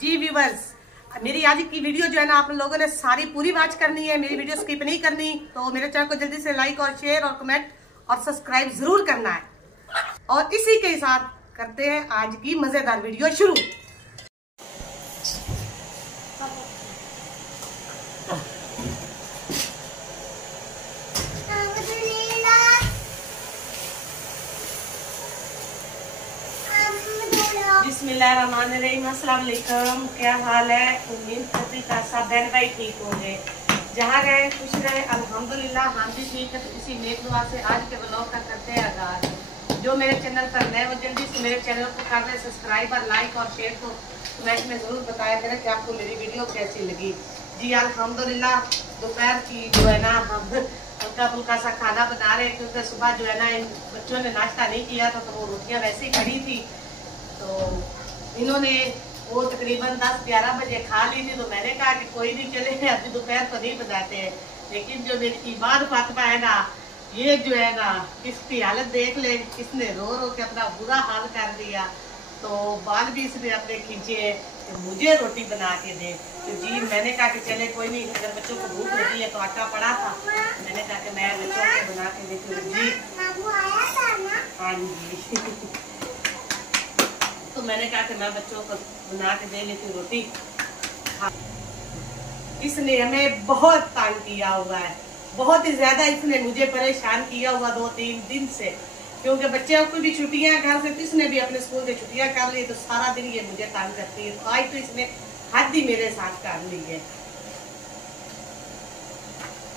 जी viewers, मेरी आज की वीडियो जो है ना आप लोगों ने सारी पूरी वॉच करनी है, मेरी वीडियो स्किप नहीं करनी। तो मेरे चैनल को जल्दी से लाइक और शेयर और कमेंट और सब्सक्राइब जरूर करना है। और इसी के साथ करते हैं आज की मजेदार वीडियो शुरू। बिस्मिल्लाहिर्रहमानिर्रहीम, अस्सलाम वालेकुम। क्या हाल है? उम्मीद करती था सब बहन भाई ठीक होंगे, जहाँ गए खुश रहे। अल्हम्दुलिल्लाह हम भी ठीक है। तो इसी नेक दुआ से आज के व्लॉग का करते हैं आगाज। जो मेरे चैनल पर नए वो जल्दी से मेरे चैनल को कर रहे सब्सक्राइब और लाइक और शेयर को कमेंट में जरूर बताया करें कि आपको मेरी वीडियो कैसी लगी। जी अल्हम्दुलिल्लाह दोपहर की जो है ना हम हल्का फुल्का सा खाना बना रहे, क्योंकि सुबह जो है ना इन बच्चों ने नाश्ता नहीं किया था, तो वो रोटियाँ वैसे ही खड़ी थी। तो इन्होंने वो तकरीबन 10-11 बजे खा ली थी। तो मैंने कहा कि कोई नहीं, चले अभी दोपहर तो नहीं बनाते हैं। लेकिन जो मेरी ईमान फातिमा है ना, ये जो है ना इसकी हालत देख ले, इसने रो रो के अपना बुरा हाल कर दिया। तो बाल भी इसने अपने खींचे कि मुझे रोटी बना के दे। तो जी मैंने कहा कि चले कोई नहीं, अगर बच्चों को भूख लगी है तो आटा पड़ा था, मैंने कहा कि मैं बच्चों को बना के देती हूँ। जी हाँ जी तो मैंने कहा कि मैं बच्चों को बना के दे लेती रोटी। हाँ। इसने हमें बहुत तंग किया हुआ है, बहुत ही ज्यादा इसने मुझे परेशान किया हुआ 2-3 दिन से, क्योंकि बच्चों को भी छुट्टियां घर से, इसने भी अपने स्कूल से छुट्टियां कर ली। तो सारा दिन ये मुझे तंग करती है। तो आज तो इसने हद ही मेरे साथ कर ली है।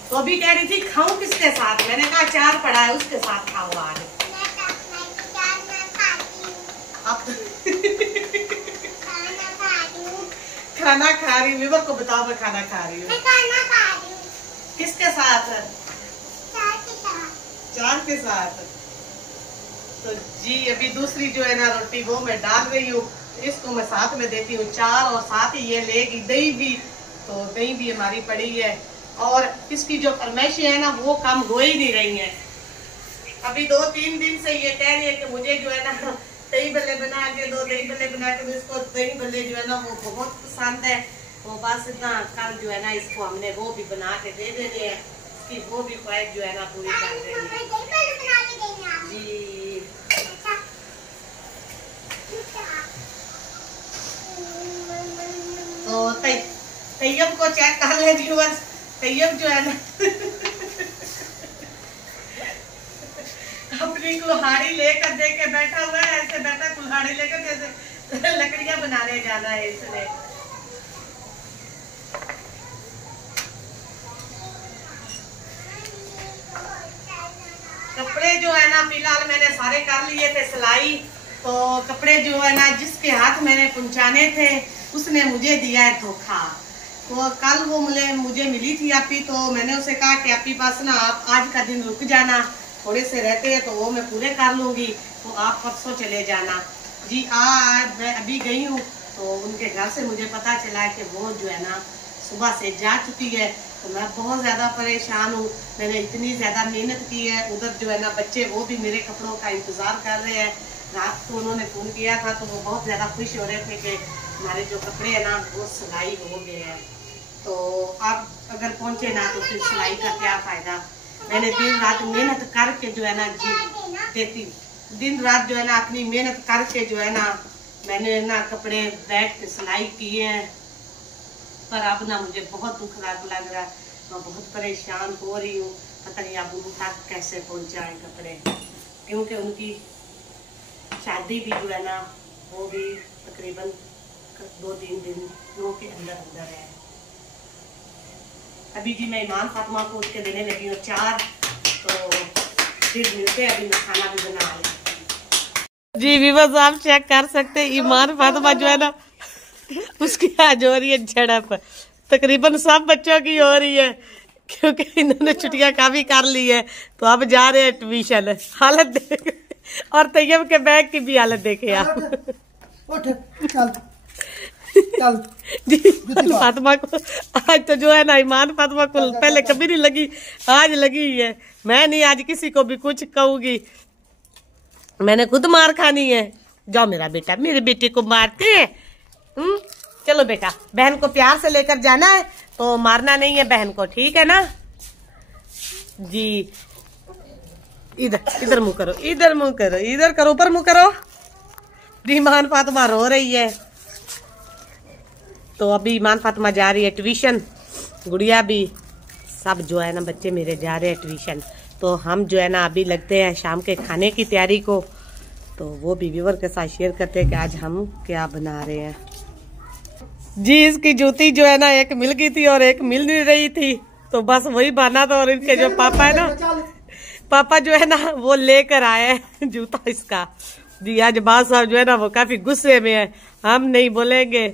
तो अभी कह रही थी खाऊं किसके साथ, मैंने कहा चार पड़ा है उसके साथ खाओ आज। खाना खा रही हूँ, को बताओ मैं खाना खा रही हूँ। किसके साथ? चार के साथ। तो जी अभी दूसरी जो है ना रोटी वो मैं डाल रही हूँ, इसको मैं साथ में देती हूँ चार, और साथ ही ये लेगी दही भी। तो दही भी हमारी पड़ी है, और इसकी जो फरमाइशें है ना वो कम हो ही नहीं रही है। अभी 2-3 दिन से ये कह रही है कि मुझे जो है ना दही भल्ले बना के दो, दही भल्ले बना के दो। इसको दही भल्ले जो है ना वो बहुत पसंद है। वो बस इतना कल जो है ना इसको हमने वो भी बना के दे देने हैं, इसकी वो भी ख्वाहिश जो है ना पूरी कर देनी जी। तो तैयब को चेक कर ले व्यूअर्स, तैयब जो है ना अपनी कुल्हाड़ी लेकर दे के बैठा हुआ है, ऐसे बैठा कुल्हाड़ी लेकर, जैसे लकड़ियां बनाने जाना है इसने। कपड़े जो है ना फिलहाल मैंने सारे कर लिए थे सिलाई। तो कपड़े जो है ना जिसके हाथ मैंने पहुंचाने थे उसने मुझे दिया है धोखा। तो कल वो मुझे मिली थी आपी, तो मैंने उसे कहा कि आपके पास ना आप आज का दिन रुक जाना, थोड़े से रहते हैं तो वो मैं पूरे कर लूंगी, तो आप परसों चले जाना। जी आज मैं अभी गई हूँ, तो उनके घर से मुझे पता चला कि वो जो है ना सुबह से जा चुकी है। तो मैं बहुत ज़्यादा परेशान हूँ। मैंने इतनी ज़्यादा मेहनत की है, उधर जो है ना बच्चे वो भी मेरे कपड़ों का इंतज़ार कर रहे हैं। रात को उन्होंने फ़ोन किया था, तो वो बहुत ज़्यादा खुश हो रहे थे कि हमारे जो कपड़े हैं ना वो सिलाई हो गए हैं। तो आप अगर पहुँचे ना तो फिर सिलाई का क्या फ़ायदा। मैंने दिन रात मेहनत करके जो है ना जी देती, दिन रात जो है ना अपनी मेहनत करके जो है ना मैंने ना कपड़े बैठ के सिलाई किए हैं। पर अब ना मुझे बहुत दुख लग रहा है, मैं बहुत परेशान हो रही हूँ। पता नहीं अब उन तक कैसे पहुँचाएं कपड़े, क्योंकि उनकी शादी भी जो है ना वो भी तकरीबन 2-3 दिनों के अंदर अंदर है। अभी जी मैं ईमान फातिमा को उसके देने लगी हूँ 4। तो फिर मिलते हैं, अभी मैं खाना भी बना रही। जी व्यूअर्स आप चेक कर सकते हैं, ईमान फातिमा जो है ना उसकी आज हो रही है झड़प। तकरीबन सब बच्चों की हो रही है, क्योंकि इन्होंने छुट्टियां काफी कर ली है। तो अब जा रहे हैं ट्यूशन। हालत देख, और तैयब के बैग की भी हालत देखे आप। उठ, चल, चल। जी फातिमा को आज तो जो है ना ईमान फातिमा को पहले कभी नहीं लगी, आज लगी है। मैं नहीं आज किसी को भी कुछ कहूंगी, मैंने खुद मार खानी है। जाओ मेरा बेटा, मेरे बेटे को मारते हैं। चलो चलो बेटा, बहन को प्यार से लेकर जाना है तो मारना नहीं है बहन को, ठीक है ना जी। इधर इधर मुंह करो, इधर मुंह करो, इधर करो, ऊपर मुंह करो जी। ईमान फातिमा रो रही है। तो अभी ईमान फातिमा जा रही है ट्यूशन, गुड़िया भी, सब जो है ना बच्चे मेरे जा रहे हैं ट्यूशन। तो हम जो है ना अभी लगते हैं शाम के खाने की तैयारी को। तो वो भी व्यूअर के साथ शेयर करते हैं कि आज हम क्या बना रहे हैं जी। इसकी जूती जो है ना एक मिल गई थी और एक मिल नहीं रही थी, तो बस वही बना था। और इनके जो पापा है ना, पापा जो है ना वो लेकर आए हैं जूता इसका जी। आज बात साहब जो है ना वो काफी गुस्से में है, हम नहीं बोलेंगे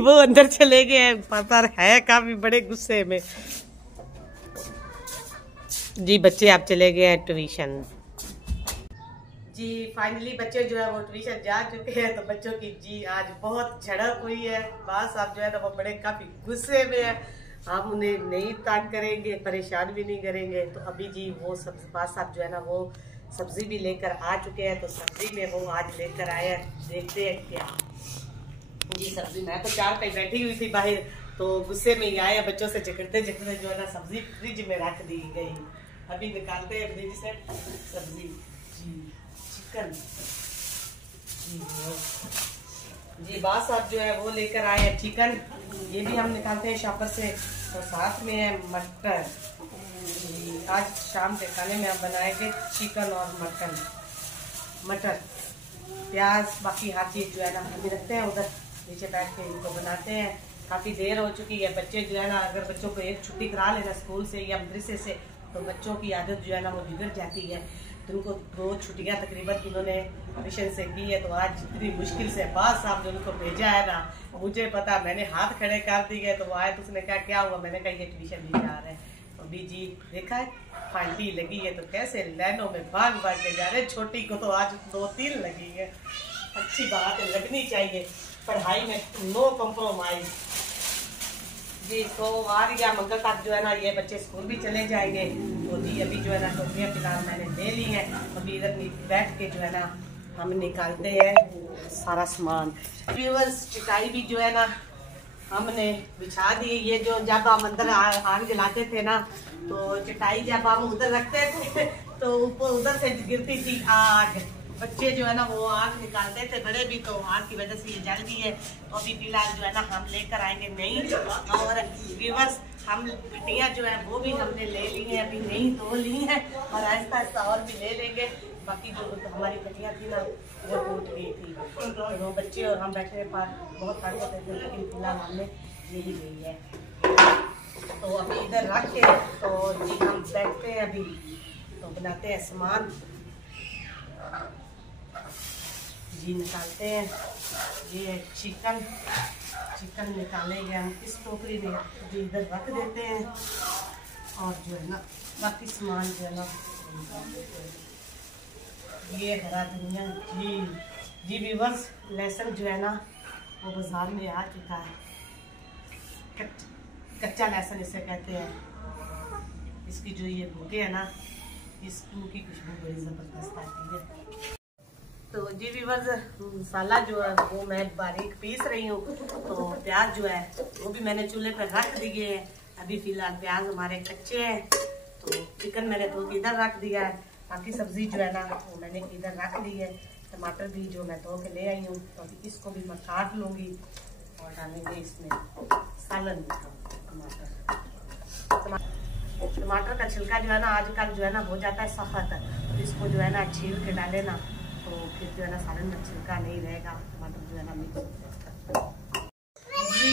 वो अंदर चले गए हैं, पापा है काफी बड़े गुस्से में जी। बच्चे आप चले गए हैं ट्यूशन जी। फाइनली बच्चे जो है वो ट्यूशन जा चुके हैं। तो बच्चों की जी आज बहुत झड़प हुई है। बात साहब जो है ना वो बड़े काफी गुस्से में है, हम उन्हें नहीं तंग करेंगे, परेशान भी नहीं करेंगे। तो अभी जी वो सब्जी, बात साहब जो है ना वो सब्जी भी लेकर आ चुके हैं। तो सब्जी में वो आज लेकर आए हैं, देखते हैं क्या जी सब्जी। मैं तो चार पे बैठी हुई थी बाहर, तो गुस्से में ही आए, बच्चों से झगड़ते झगड़ते जो है ना सब्जी फ्रिज में रख दी गई। अभी निकालते हैं फ्रिज से सब्जी जी। चिकन जी, बात साहब जो है वो लेकर आए हैं चिकन, ये भी हम निकालते हैं शॉपर से। तो साथ में है मटर जी। आज शाम के खाने में हम बनाएंगे चिकन और मटर, प्याज, बाकी हर चीज जो है ना अभी रखते हैं उधर नीचे बैठ के इनको बनाते हैं। काफी देर हो चुकी है। बच्चे जो है ना अगर बच्चों को एक छुट्टी करा लेना स्कूल से या मदरसे से तो बच्चों की आदत जो है ना वो बिगड़ जाती है। तो उनको 2 छुट्टियां तकरीबन इन्होंने मिशन से की है। तो आज इतनी मुश्किल से बात साहब ने उनको भेजा है ना, मुझे पता, मैंने हाथ खड़े कर दिए। तो वो आए तो उसने कहा क्या हुआ, मैंने कहा ये ट्यूशन नहीं जा रहे हैं। तो अभी जी देखा है फांटी लगी है, तो कैसे लाइनों में भाग भाग के जा रहे। छोटी को तो आज 2-3 लगी है। अच्छी बात है, लगनी चाहिए, पढ़ाई में नो कॉम्प्रोमाइज जी। सोमवार या मंगल तक जो है ना ये बच्चे स्कूल भी चले जाएंगे। तो जी अभी जो है ना टोकरियाँ फिलहाल मैंने ले ली है। अभी इधर बैठ के जो है ना हम निकालते हैं सारा सामान। व्यूअर्स चटाई भी जो है ना हमने बिछा दी। ये जो जब हम अंदर आग जलाते थे ना, तो चटाई जब हम उधर रखते थे तो ऊपर उधर से गिरती थी आग। बच्चे जो है ना वो आग निकालते थे, बड़े भी, तो आग की वजह से ये जल गई है। तो अभी फिलहाल जो है ना हम लेकर आएंगे नई। और व्यूअर्स हम पट्टियाँ जो है वो भी हमने ले ली हैं, अभी नई धो ली हैं और आहिस्ता आहिस्ता और भी ले लेंगे। बाकी जो तो हमारी पट्टियाँ थी ना वो टूट गई थी। तो वो बच्चे और हम बैठने पर बहुत तंग होते थे, लेकिन फिलहाल हमने यही ली है। तो अभी इधर रख के तो जी हम बैठते हैं अभी, तो बनाते हैं सामान जी। निकालते हैं ये चिकन निकालेंगे हम इस टोकरी में जी, इधर रख देते हैं। और जो है ना बाकी सामान जो है ना ये हरा धनिया जी व्यूअर्स, लहसुन जो है ना वो बाजार में आ चुका है। कच्चा लहसुन इसे कहते हैं। इसकी जो ये भूखे है ना, इसकी खुशबू बड़ी जबरदस्त आती है। तो जी व्यूअर्स मसाला जो है वो मैं बारीक पीस रही हूँ। तो प्याज जो है वो भी मैंने चूल्हे पर रख दिए हैं। अभी फिलहाल प्याज हमारे कच्चे हैं। तो चिकन मैंने धो के इधर रख दिया है। बाकी सब्जी जो है ना वो मैंने इधर रख ली है। टमाटर भी जो मैं धो के ले आई हूँ, तो अभी इसको भी मैं काट लूँगी और डालेंगे इसमें सालन टमाटर का छिलका जो है ना आजकल जो है ना हो जाता है सख्त, तो इसको जो है ना छील के डाले ना तो फिर जो है ना सालन में छिलका नहीं रहेगा। टमाटर जो है ना मिक्स जी।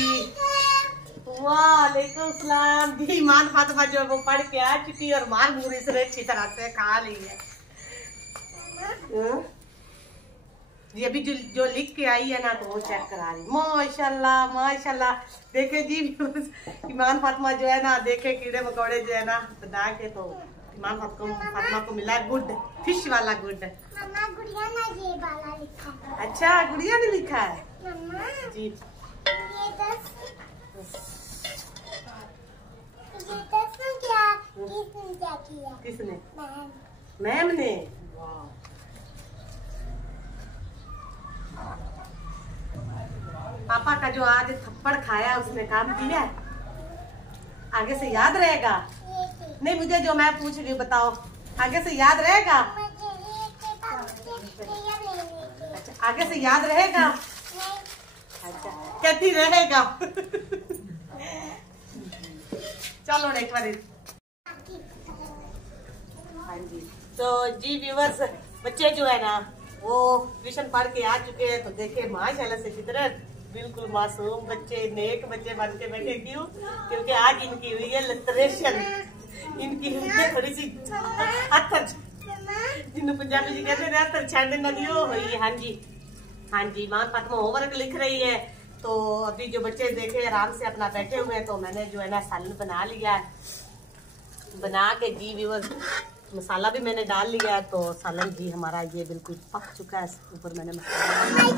वालेकुम सलाम जी। ईमान फातिमा जो है वो पढ़ के आ चुकी है और मार मूरी से अच्छी तरह से खा ली है जी। अभी जो लिख के आई है ना तो वो चेक करा रही। माशाल्लाह माशाल्लाह। देखे जी ईमान फातिमा जो है ना, देखे कीड़े मकोड़े जो है ना बना के, तो ईमान फातिमा को मिला गुड, फिश वाला गुड। मम्मा गुड़िया ने ये वाला लिखा है। अच्छा गुड़िया ने लिखा है मम्मा जी। ये 10 क्या किसने क्या किया? किसने? मैम। मैम ने। पापा का जो आज थप्पड़ खाया उसने काम किया? आगे से याद रहेगा? नहीं, मुझे जो मैं पूछ रही हूँ बताओ, आगे से याद रहेगा? अच्छा, आगे से याद रहेगा? अच्छा, कहती रहेगा। चलो एक बार। हाँ जी, तो जी व्यूअर्स, बच्चे जो है ना वो ट्यूशन पढ़ के आ चुके हैं। तो देखे माशाल्लाह से कितने बिल्कुल मासूम बच्चे, नेक बच्चे बन के बैठे। क्यों? क्योंकि आज इनकी हुई है लिटरेशन, इनकी थोड़ी सी अत्तर, जिन्होंने पंजाबी जी कहते हैं अत्तर छंड नदियों हुई। हाँ जी, हाँ जी, मान पद्मा होमवर्क लिख रही है। तो अभी जो बच्चे देखे आराम से अपना बैठे हुए हैं, तो मैंने जो है ना सालन बना लिया है। बना के जी व्यूअर्स मसाला भी मैंने डाल लिया है। तो सालन जी हमारा ये बिल्कुल पक चुका है। ऊपर मैंने मसाला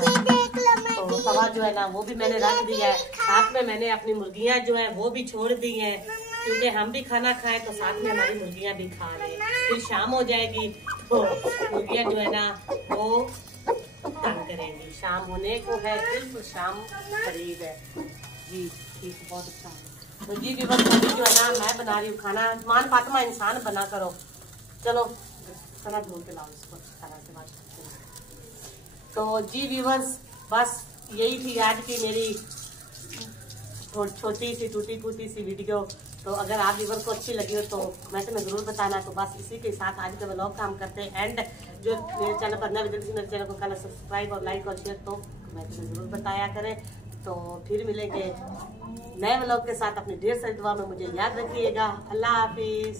तो तवा जो है ना वो भी मैंने रख दिया है। साथ में मैंने अपनी मुर्गियां जो है वो भी छोड़ दी हैं, क्योंकि हम भी खाना खाएं तो साथ में हमारी मुर्गियां भी खा लें। फिर शाम हो जाएगी तो मुर्गियां जो है ना वो तंग करेंगी। शाम होने को है, बिल्कुल शाम करीब है जी। ठीक, बहुत अच्छा है। तो जी व्यूअर्स अभी जो है ना मैं बना रही हूँ खाना। मान फातिमा इंसान बना करो। चलो खाना धो के लाओ इसको तरह से बात करते हैं। तो जी व्यूअर्स बस यही थी आज की मेरी छोटी सी टूटी फूटी सी वीडियो। तो अगर आप व्यूअर्स को अच्छी लगी हो तो कमेंट में जरूर बताना। तो बस इसी के साथ आज का व्लॉग का हम करते हैं एंड। जो मेरे चैनल पर नए विजिट मेरे चैनल को करना सब्सक्राइब और लाइक और शेयर तो कमेंट में जरूर बताया करें। तो फिर मिलेंगे नए व्लॉग के साथ। अपनी ढेर सारी दुआ में मुझे याद रखिएगा। अल्लाह हाफिज।